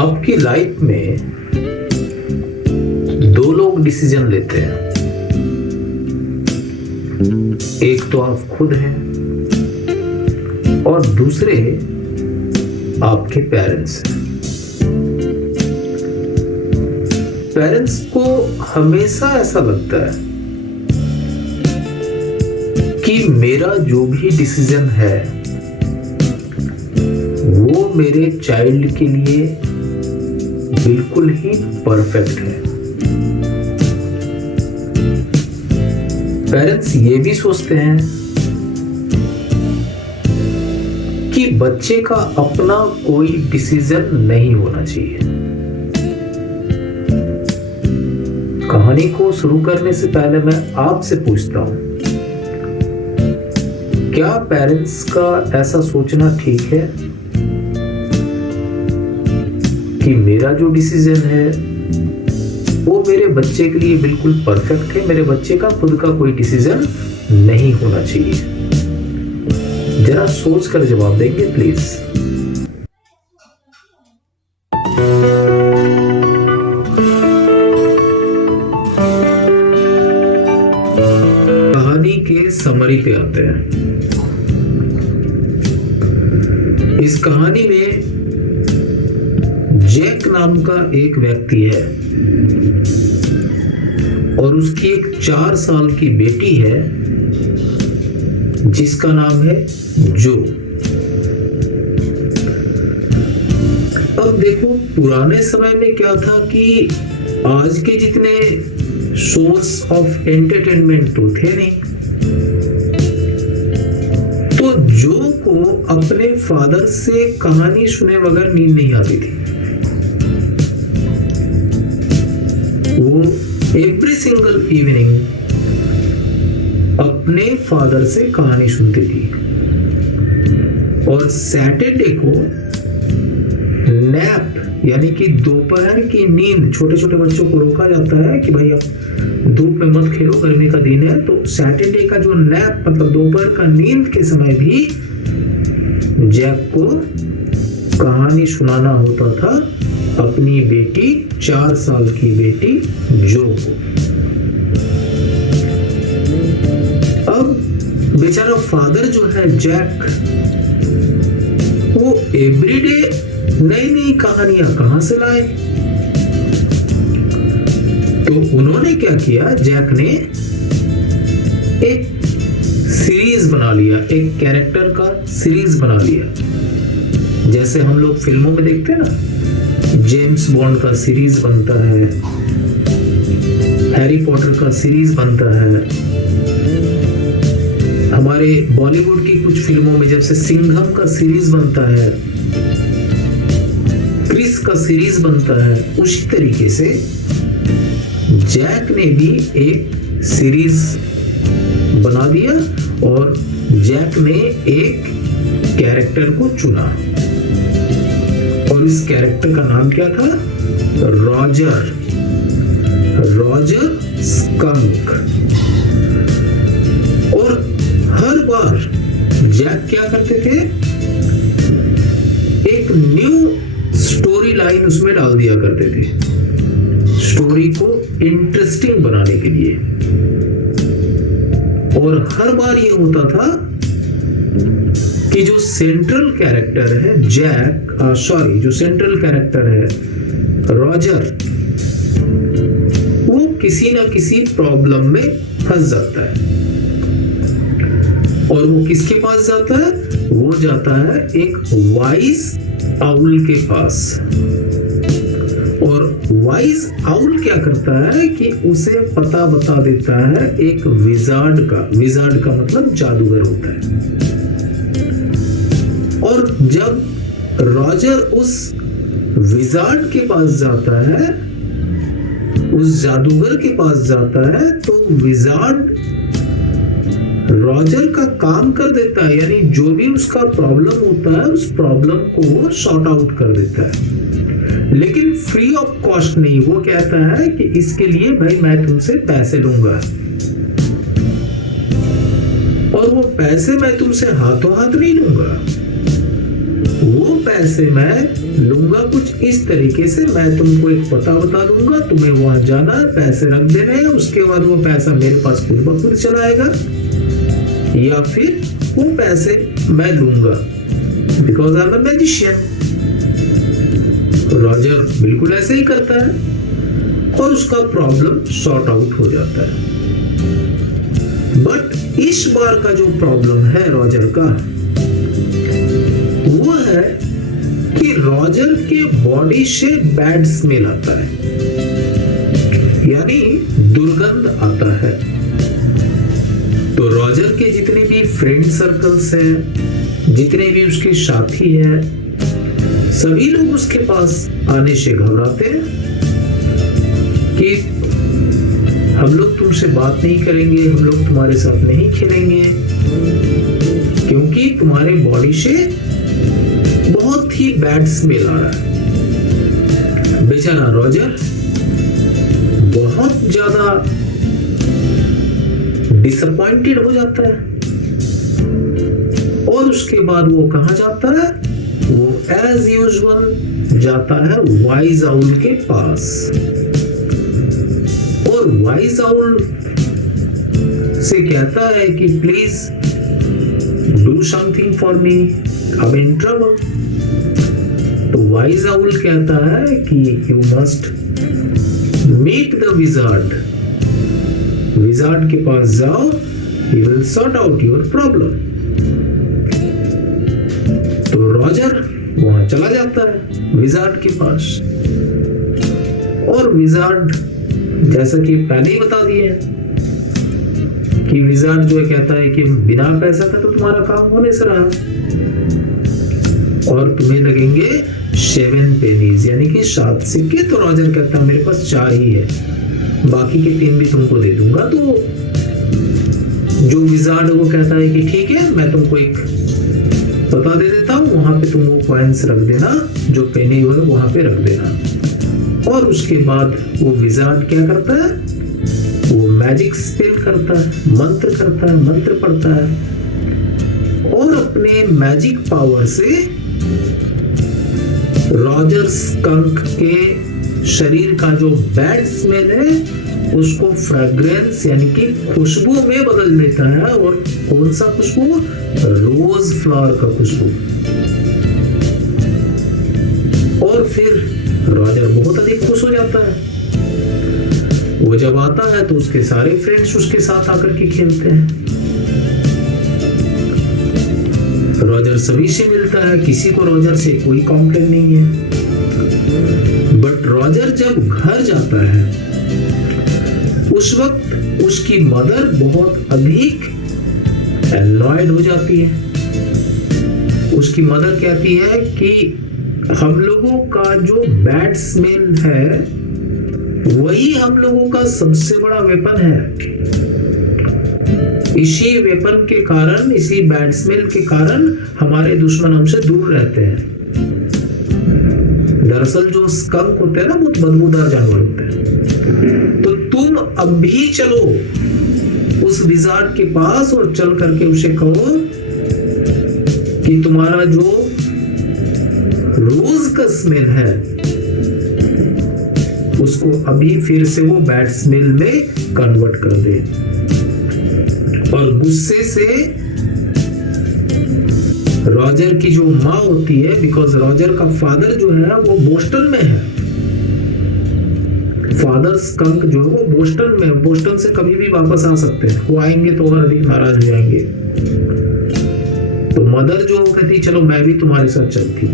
आपकी लाइफ में दो लोग डिसीजन लेते हैं। एक तो आप खुद हैं और दूसरे आपके पेरेंट्स हैं। पेरेंट्स को हमेशा ऐसा लगता है कि मेरा जो भी डिसीजन है वो मेरे चाइल्ड के लिए बिल्कुल ही परफेक्ट है। पेरेंट्स ये भी सोचते हैं कि बच्चे का अपना कोई डिसीजन नहीं होना चाहिए। कहानी को शुरू करने से पहले मैं आपसे पूछता हूं, क्या पेरेंट्स का ऐसा सोचना ठीक है कि मेरा जो डिसीजन है वो मेरे बच्चे के लिए बिल्कुल परफेक्ट है, मेरे बच्चे का खुद का कोई डिसीजन नहीं होना चाहिए? जरा सोच कर जवाब देंगे प्लीज। कहानी के समरी पे आते हैं। इस कहानी में जैक नाम का एक व्यक्ति है और उसकी एक 4 साल की बेटी है जिसका नाम है जो। अब देखो, पुराने समय में क्या था कि आज के जितने सोर्स ऑफ एंटरटेनमेंट तो थे नहीं, तो जो को अपने फादर से कहानी सुने बगैर नींद नहीं आती थी। वो एवरी सिंगल इवनिंग अपने फादर से कहानी सुनती थी और सैटरडे को नैप यानी कि दोपहर की नींद, छोटे छोटे बच्चों को रोका जाता है कि भाई अब धूप में मत खेलो, गर्मी का दिन है, तो सैटरडे का जो नैप मतलब दोपहर का नींद के समय भी जैक को कहानी सुनाना होता था अपनी बेटी, 4 साल की बेटी जो को। अब बेचारा फादर जो है जैक, वो एवरीडे नई नई कहानियां कहां से लाए? तो उन्होंने क्या किया, जैक ने एक सीरीज बना लिया, एक कैरेक्टर का सीरीज बना लिया। जैसे हम लोग फिल्मों में देखते हैं ना, जेम्स बॉन्ड का सीरीज बनता है, हैरी पॉटर का सीरीज बनता है, हमारे बॉलीवुड की कुछ फिल्मों में जैसे सिंघम का सीरीज बनता है, क्रिस का सीरीज बनता है, उसी तरीके से जैक ने भी एक सीरीज बना दिया और जैक ने एक कैरेक्टर को चुना और इस कैरेक्टर का नाम क्या था? Roger skunk. और हर बार जैक क्या करते थे, एक न्यू स्टोरी लाइन उसमें डाल दिया करते थे, स्टोरी को इंटरेस्टिंग बनाने के लिए। और हर बार ये होता था कि जो सेंट्रल कैरेक्टर है जो सेंट्रल कैरेक्टर है रॉजर, वो किसी ना किसी प्रॉब्लम में फंस जाता है। और वो किसके पास जाता है? वो जाता है एक वाइज आउल के पास। और वाइज आउल क्या करता है कि उसे पता बता देता है एक विजार्ड का मतलब जादूगर होता है। और जब रॉजर उस विजार्ड के पास जाता है, उस जादूगर के पास जाता है, तो विजार्ड रॉजर का काम कर देता है, यानी जो भी उसका प्रॉब्लम होता है उस प्रॉब्लम को वो सॉर्ट आउट कर देता है, लेकिन फ्री ऑफ कॉस्ट नहीं। वो कहता है कि इसके लिए भाई मैं तुमसे पैसे लूंगा और वो पैसे मैं तुमसे हाथों हाथ नहीं लूंगा, वो पैसे मैं लूंगा कुछ इस तरीके से, मैं तुमको एक पता बता दूंगा, तुम्हें वहां जाना, पैसे रख देने हैं, उसके बाद वो पैसा मेरे पास खुद ब खुद चला आएगा, या फिर वो पैसे मैं लूंगा because I am a magician. Roger बिल्कुल ऐसे ही करता है और उसका प्रॉब्लम सॉर्ट आउट हो जाता है। बट इस बार का जो प्रॉब्लम है रॉजर का, वो है कि रॉजर के बॉडी से बैड स्मेल आता है, यानी दुर्गंध आता है। तो रॉजर के जितने भी फ्रेंड सर्कल्स हैं, जितने भी उसके साथी हैं, सभी लोग उसके पास आने से घबराते हैं कि हम लोग तुमसे बात नहीं करेंगे, हम लोग तुम्हारे साथ नहीं खेलेंगे, क्योंकि तुम्हारे बॉडी से बहुत ही बैड स्मेल आ रहा है। बेचारा रॉजर बहुत ज्यादा डिसअपॉइंटेड हो जाता है और उसके बाद वो कहां जाता है? वो एज यूजुअल जाता है वाइज आउल के पास और वाइज आउल से कहता है कि please do something for me, I am in trouble. तो वाइज आउल कहता है कि you must meet the wizard, wizard के पास जाओ, he will sort out your problem. तो रॉजर वहां चला जाता है विजार्ड के पास और विजार्ड जैसा कि पहले ही बता दिए कि विजार्ड जो है कहता है कि बिना पैसा का तो तुम्हारा काम होने से रहा और तुम्हें लगेंगे 7 पेनीज यानी कि 7 सिक्के। तो रॉजर कहता है मेरे पास 4 ही है, बाकी के 3 भी तुमको दे दूंगा। तो जो विजार्ड वो कहता है कि ठीक है, मैं तुमको एक पता दे देता हूँ, वहां पे तुम वो कॉइन्स रख देना, जो पेनी हो वहां पे रख देना। और उसके बाद वो विजार्ड क्या करता है? वो मैजिक स्पेल करता है, मंत्र करता है, मंत्र पढ़ता है और अपने मैजिक पावर से रॉजर स्कंक के शरीर का जो बैड स्मेल है उसको फ्रेग्रेंस यानी कि खुशबू में बदल देता है। और कौन सा खुशबू? रोज फ्लावर का खुशबू। और फिर रॉजर बहुत अधिक खुश हो जाता है। वो जब आता है तो उसके सारे फ्रेंड्स उसके साथ आकर के खेलते हैं। रॉजर सभी से मिलता है, किसी को रॉजर से कोई कॉम्प्लेन नहीं है। बट रॉजर जब घर जाता है उस वक्त उसकी मदर बहुत अधिक एनॉयड हो जाती है। उसकी मदर कहती है कि हम लोगों का जो बैड स्मेल है वही हम लोगों का सबसे बड़ा वेपन है। इसी वेपन के कारण, इसी बैड स्मेल के कारण हमारे दुश्मन हमसे दूर रहते हैं। दरअसल जो स्कंक होते हैं ना, बहुत बदबूदार जानवर होते हैं। तो तुम अभी चलो उस विजार्ड के पास और चल करके उसे कहो कि तुम्हारा जो रोज का स्मेल है उसको अभी फिर से वो बैड स्मेल में कन्वर्ट कर दे। और गुस्से से रॉजर की जो माँ होती है, बिकॉज रॉजर का फादर जो है वो बोस्टन में है, फादर स्कंक जो है वो बोस्टन में, बोस्टन से कभी भी वापस आ सकते हैं, वो आएंगे तो और अधिक नाराज हो जाएंगे। तो मदर जो कहती चलो मैं भी तुम्हारे साथ चलती,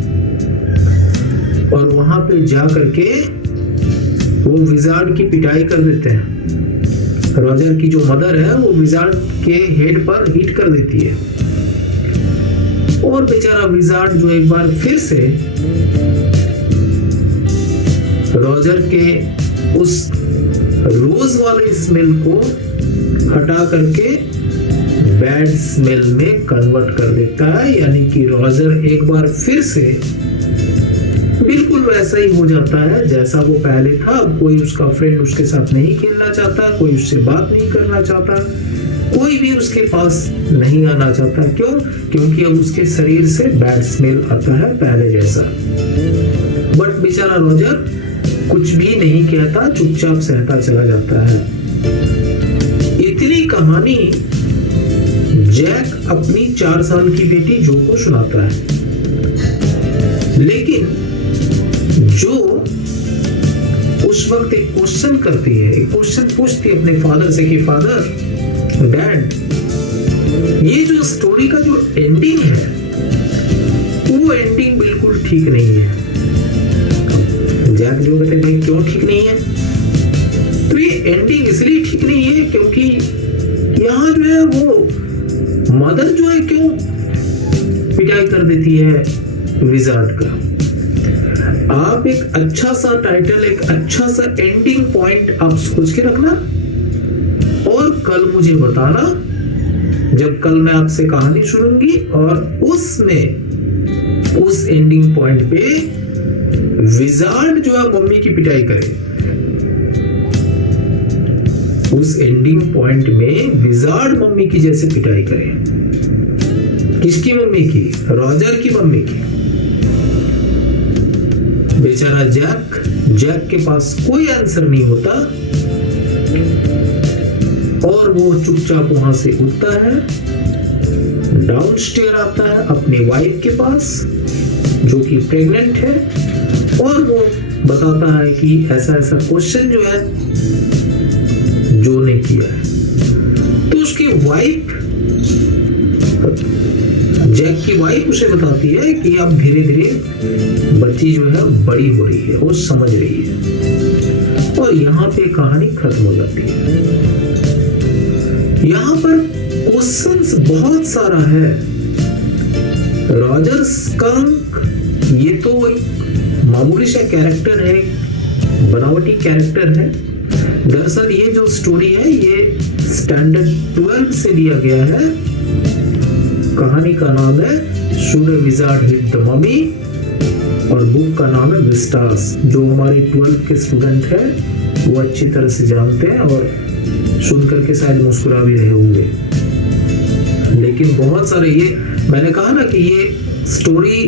और वहां पे जा करके वो विजार्ड की पिटाई कर देते हैं। रॉजर की जो मदर है वो विजार्ड के हेड पर हिट कर देती है और बेचारा विजार्ड जो एक बार फिर से रॉजर के उस रोज वाले स्मेल को हटा करके बैड स्मेल में कन्वर्ट कर देता है। यानी कि रॉजर एक बार फिर से बिल्कुल वैसा ही हो जाता है जैसा वो पहले था। कोई उसका फ्रेंड उसके साथ नहीं खेलना चाहता, कोई उससे बात नहीं करना चाहता, कोई भी उसके पास नहीं आना चाहता। क्यों? क्योंकि अब उसके शरीर से बैड स्मेल आता है पहले जैसा। बट बेचारा रॉजर कुछ भी नहीं कहता, चुपचाप सहता चला जाता है। इतनी कहानी जैक अपनी 4 साल की बेटी जो को सुनाता है। लेकिन जो उस वक्त एक क्वेश्चन करती है, एक क्वेश्चन पूछती है अपने फादर से कि फादर, डैड, ये जो स्टोरी का जो एंडिंग है वो एंडिंग बिल्कुल ठीक नहीं है। जैक जो कहते हैं भाई क्यों ठीक नहीं है? तो ये एंडिंग इसलिए ठीक नहीं है क्योंकि यहाँ जो है वो मदर जो है क्यों पिटाई कर देती है विजार्ड का। आप एक अच्छा सा टाइटल, एक अच्छा सा एंडिंग पॉइंट आप सोच के रखना और कल मुझे बताना, जब कल मैं आपसे कहानी सुनूंगी और उसमें उस एंडिंग पॉइंट पे विजार्ड जो है मम्मी की पिटाई करे। उस एंडिंग पॉइंट में विजार्ड मम्मी की जैसे पिटाई करे। किसकी मम्मी की? रॉजर की मम्मी की। बेचारा जैक के पास कोई आंसर नहीं होता और वो चुपचाप वहां से उठता है, डाउनस्टेयर आता है अपनी वाइफ के पास जो कि प्रेग्नेंट है और वो बताता है कि ऐसा ऐसा क्वेश्चन जो है जो ने किया है। तो उसकी वाइफ, जैक की वाइफ उसे बताती है कि अब धीरे धीरे बच्ची जो है बड़ी हो रही है, वो समझ रही है और यहाँ पे कहानी खत्म हो जाती है। यहाँ पर क्वेश्चंस बहुत सारा है। रॉजर स्कंक ये तो मामूली सा कैरेक्टर है, बनावटी कैरेक्टर है। दरअसल ये जो स्टोरी है ये स्टैंडर्ड 12 से लिया गया है। कहानी का नाम है should A wizard hit the mummy और बुक का नाम है विस्टास। जो हमारे 12 के स्टूडेंट है वो अच्छी तरह से जानते हैं और सुन करके शायद मुस्कुरा भी रहे होंगे। लेकिन बहुत सारे, ये मैंने कहा ना कि ये स्टोरी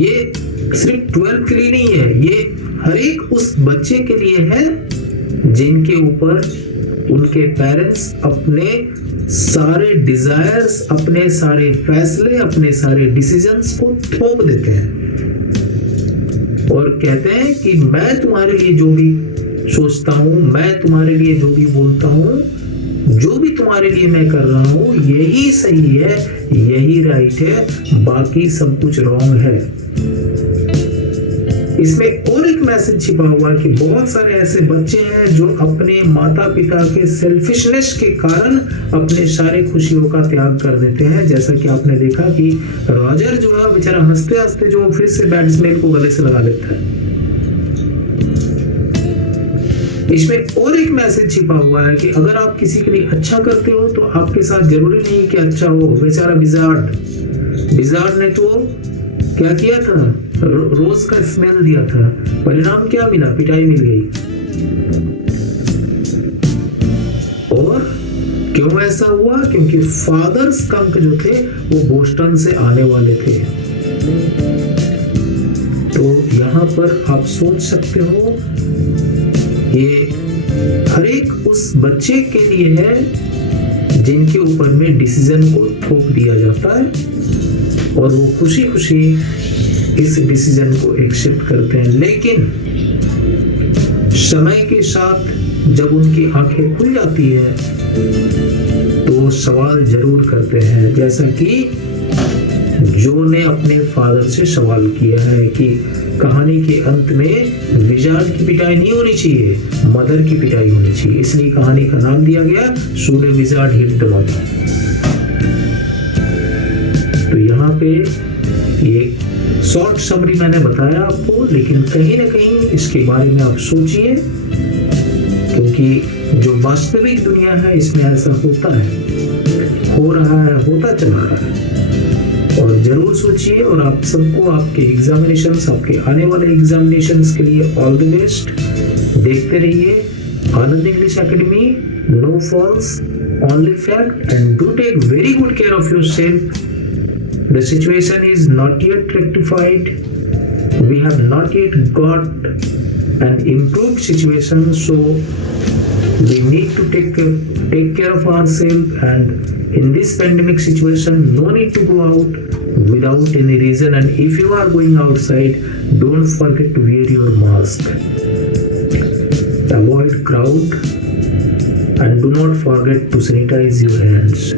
ये सिर्फ 12 के लिए नहीं है, ये हर एक उस बच्चे के लिए है जिनके ऊपर उनके पेरेंट्स अपने सारे डिजायर्स, अपने सारे फैसले, अपने सारे डिसीजंस को थोप देते हैं और कहते हैं कि मैं तुम्हारे लिए जो भी सोचता हूं, मैं तुम्हारे लिए जो भी बोलता हूं, जो भी तुम्हारे लिए मैं कर रहा हूं, यही सही है, यही राइट है, बाकी सब कुछ रॉन्ग है। इसमें और एक मैसेज छिपा हुआ है कि बहुत सारे ऐसे बच्चे हैं जो अपने माता पिता के सेल्फिशनेस के कारण अपने सारे खुशियों का त्याग कर देते हैं। जैसा कि आपने देखा कि रॉजर जो है बेचारा हंसते हंसते जो फिर से बैड स्मेल को गले से लगा लेता है। इसमें और एक मैसेज छिपा हुआ है कि अगर आप किसी के लिए अच्छा करते हो तो आपके साथ जरूरी नहीं कि अच्छा हो। बेचारा विजार्ड ने तो क्या किया था, रोज का स्मेल दिया था, परिणाम क्या मिला? पिटाई मिल गई। और क्यों ऐसा हुआ? क्योंकि फादर स्कंक जो थे वो बोस्टन से आने वाले थे। तो यहाँ पर आप सोच सकते हो ये हर एक उस बच्चे के लिए है जिनके ऊपर में डिसीजन को थोप दिया जाता है और वो खुशी खुशी इस डिसीजन को एक्सेप्ट करते हैं। लेकिन समय के साथ जब उनकी आंखें खुल जाती है तो वो सवाल जरूर करते हैं, जैसा कि जो ने अपने फादर से सवाल किया है कि कहानी के अंत में विजार्ड की पिटाई नहीं होनी चाहिए, मदर की पिटाई होनी चाहिए। इसलिए कहानी का नाम दिया गया should A wizard hit the mother. तो यहाँ पे ये शॉर्ट समरी मैंने बताया आपको, लेकिन कहीं ना कहीं इसके बारे में आप सोचिए, क्योंकि जो वास्तविक दुनिया है इसमें ऐसा होता है, हो रहा है, होता चला रहा है। और जरूर सोचिए और आप सबको आपके एग्जामिनेशंस, आपके आने वाले एग्जामिनेशंस के लिए ऑल द बेस्ट। देखते रहिए Anand English academy, no false, only fact, and do take very good care of yourself. The situation is not yet rectified. We have not yet got an improved situation, so we need to take care of ourselves. And in this pandemic situation, no need to go out without any reason. And if you are going outside, don't forget to wear your mask. Avoid crowd and do not forget to sanitize your hands.